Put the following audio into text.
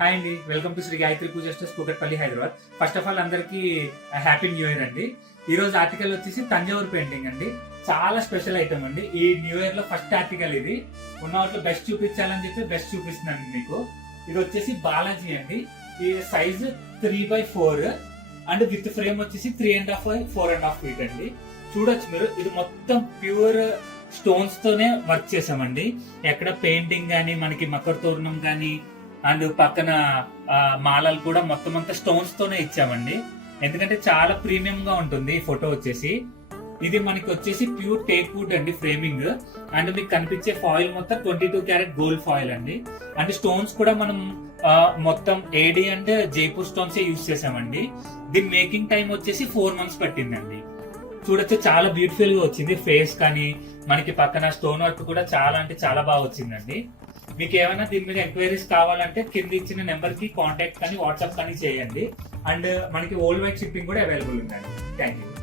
Hi అండి, welcome to Sri Gayatri Pooja stores Kukatpally, Hyderabad. First of all అందరికి happy new year అండి. ఈ రోజు ఆర్టికల్ వచ్చేసి తంజావూరు పెయింటింగ్ అండి. చాలా స్పెషల్ ఐటమ్ అండి. ఈ న్యూ ఇయర్ లో ఫస్ట్ ఆర్టికల్ ఇది. ఉన్న వాటిలో బెస్ట్ చూపించాలని చెప్పి బెస్ట్ చూపిస్తున్నాను మీకు. ఇది వచ్చేసి బాలాజీ అండి. ఈ size 3x4 and with frame వచ్చేసి 3.5 4.5 ఫీట్ అండి. చూడొచ్చు మీరు, ఇది మొత్తం ప్యూర్ స్టోన్స్ తోనే వర్క్ చేసామండి. ఎక్కడ పెయింటింగ్ గానీ, మనకి మకర తోరణం గానీ అండ్ పక్కన మాలలు కూడా మొత్తం అంతా స్టోన్స్ తోనే ఇచ్చామండి. ఎందుకంటే చాలా ప్రీమియం గా ఉంటుంది ఈ ఫోటో వచ్చేసి. ఇది మనకి వచ్చేసి ప్యూర్ టేక్ వుడ్ అండి ఫ్రేమింగ్. అండ్ మీకు కనిపించే ఫాయిల్ మొత్తం 22 క్యారెట్ గోల్డ్ ఫాయిల్ అండి. అండ్ స్టోన్స్ కూడా మనం మొత్తం AD and Jaipur stones use చేసామండి. దీని మేకింగ్ టైం వచ్చేసి 4 months పట్టిందండి. చూడొచ్చు, చాలా బ్యూటిఫుల్ గా వచ్చింది. ఫేస్ కానీ మనకి పక్కన స్టోన్ వర్క్ కూడా చాలా అంటే చాలా బాగా వచ్చిందండి. మీకు ఏమైనా దీని మీద ఎంక్వైరీస్ కావాలంటే కింద ఇచ్చిన నెంబర్ కి కాంటాక్ట్ కానీ వాట్సాప్ కానీ చేయండి. అండ్ మనకి వరల్డ్ వైడ్ షిప్పింగ్ కూడా అవైలబుల్ ఉందండి. Thank you.